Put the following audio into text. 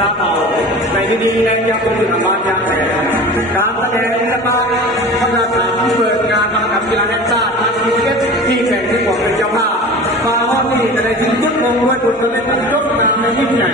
ตาเป่าในที่นี้แรงยังคงอยู่ทางบ้านยางแสนการแสดงและบ้านกำลังเปิดงานมากับกีฬาแห่งชาติอาชีพที่แข่งที่หวังเป็นเจ้าภาพมาวันนี้จะได้ถึงทุกมงด้วยบุญสำเร็จทั้งยกนามในยิ่งใหญ่